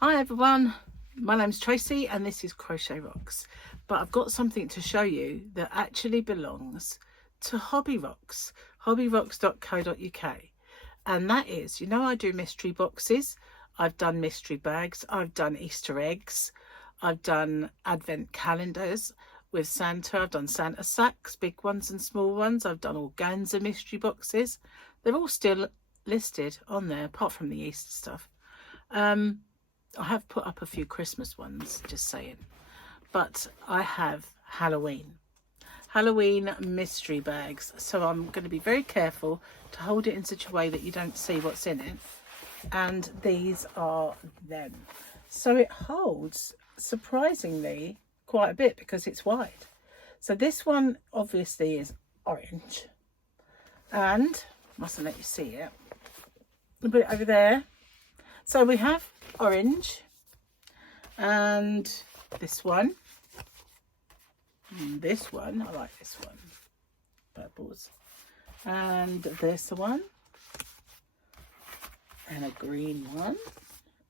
Hi everyone, my name's Tracy and this is Crochet Rocks, but I've got something to show you that actually belongs to Hobbyrocks, hobbyrocks.co.uk, and that is, you know, I do mystery boxes, I've done mystery bags, I've done Easter eggs, I've done advent calendars with Santa, I've done Santa sacks, big ones and small ones, I've done organza mystery boxes. They're all still listed on there apart from the Easter stuff. I have put up a few Christmas ones, just saying. But I have Halloween mystery bags. So I'm going to be very careful to hold it in such a way that you don't see what's in it. And these are them. So it holds, surprisingly, quite a bit because it's wide. So this one obviously is orange. And, mustn't let you see it. I'll put it over there. So we have orange and this one, I like this one, purples, and this one, and a green one.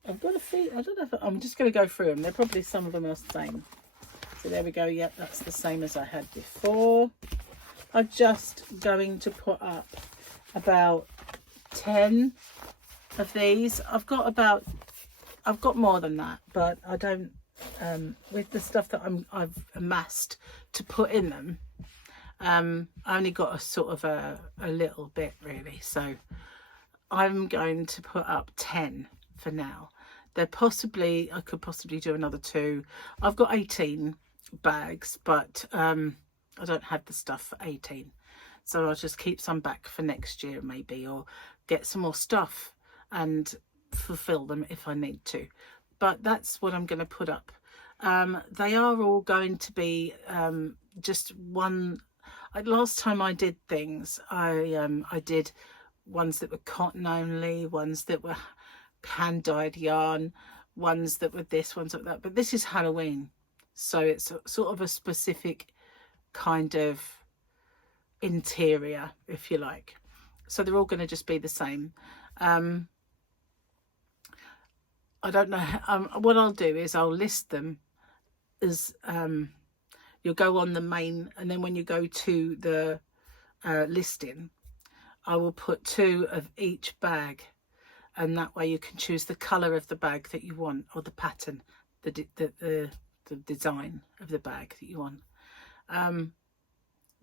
I've got a few, I don't know if I'm just going to go through them. They're probably, some of them are the same. So there we go. Yep, that's the same as I had before. I'm just going to put up about 10 of these. I've got more than that, but I don't, with the stuff that I've amassed to put in them, I only got a sort of a little bit really. So I'm going to put up 10 for now. I could possibly do another 2. I've got 18 bags, but I don't have the stuff for 18. So I'll just keep some back for next year maybe, or get some more stuff and fulfill them if I need to. But that's what I'm going to put up. They are all going to be just one. Last time I did things, I did ones that were cotton only, ones that were hand dyed yarn, ones that were this, ones like that. But this is Halloween, so it's sort of a specific kind of interior, if you like. So they're all going to just be the same. I don't know. What I'll do is I'll list them as you'll go on the main, and then when you go to the listing, I will put 2 of each bag, and that way you can choose the colour of the bag that you want, or the pattern, the design of the bag that you want.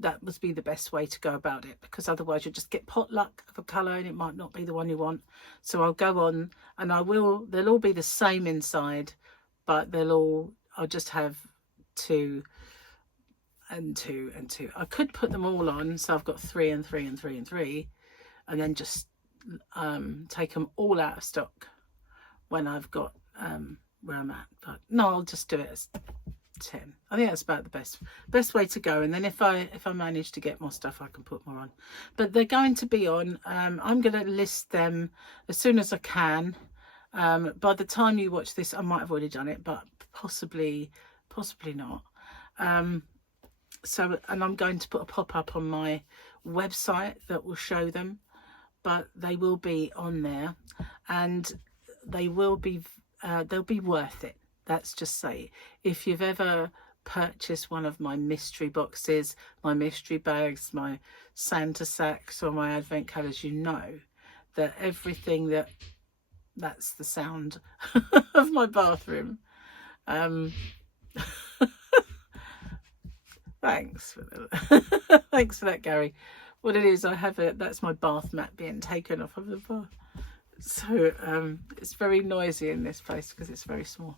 That must be the best way to go about it, because otherwise you'll just get potluck of a colour and it might not be the one you want. So I'll go on and they'll all be the same inside, but I'll just have 2 and 2 and 2. I could put them all on, so I've got 3 and 3 and 3 and 3, and then just take them all out of stock when I've got where I'm at. But no, I'll just do it as 10. I think that's about the best way to go, and then if I manage to get more stuff, I can put more on. But they're going to be on. I'm going to list them as soon as I can. By the time you watch this, I might have already done it, but possibly not. So, and I'm going to put a pop-up on my website that will show them, but they will be on there, and they'll be worth it. Let's just say, if you've ever purchased one of my mystery boxes, my mystery bags, my Santa sacks, or my advent calendars, you know that everything that's the sound of my bathroom. Thanks for that. Thanks for that, Gary. What it is, that's my bath mat being taken off of the bath. So it's very noisy in this place because it's very small.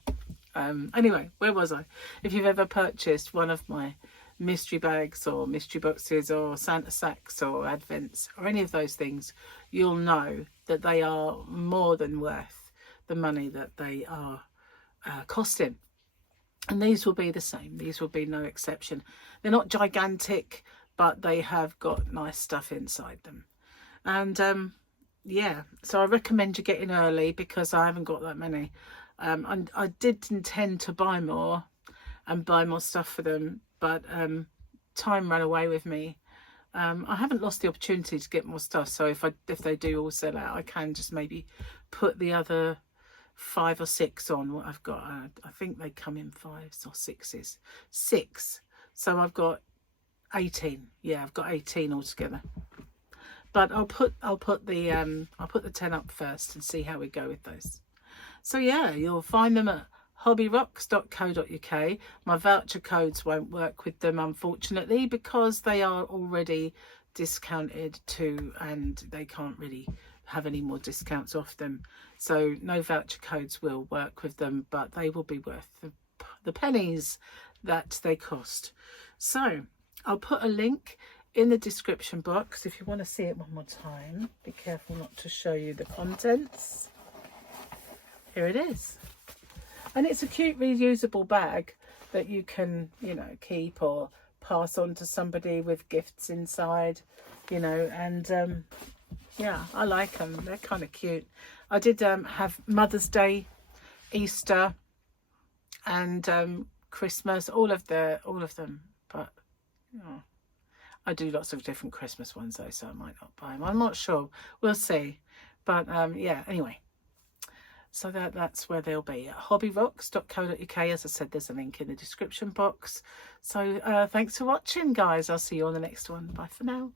Anyway, where was I? If you've ever purchased one of my mystery bags or mystery boxes or Santa sacks or advents or any of those things, you'll know that they are more than worth the money that they are costing. And these will be the same. These will be no exception. They're not gigantic, but they have got nice stuff inside them. And yeah, so I recommend you get in early because I haven't got that many. I did intend to buy more and buy more stuff for them, but time ran away with me. I haven't lost the opportunity to get more stuff, so if they do all sell out, I can just maybe put the other 5 or 6 on what I've got. I think they come in 5s or 6s. 6. So I've got 18. Yeah, I've got 18 altogether. But I'll put the 10 up first and see how we go with those. So yeah, you'll find them at hobbyrocks.co.uk. My voucher codes won't work with them, unfortunately, because they are already discounted too, and they can't really have any more discounts off them. So no voucher codes will work with them, but they will be worth the pennies that they cost. So I'll put a link in the description box if you want to see it one more time. Be careful not to show you the contents. Here it is. And it's a cute reusable bag that you can, you know, keep or pass on to somebody with gifts inside, you know, and yeah, I like them. They're kind of cute. I did have Mother's Day, Easter, and Christmas, all of them, but oh, I do lots of different Christmas ones though, so I might not buy them. I'm not sure. We'll see. But yeah, anyway. So that's where they'll be, at hobbyrocks.co.uk. As I said, there's a link in the description box. So thanks for watching, guys. I'll see you on the next one. Bye for now.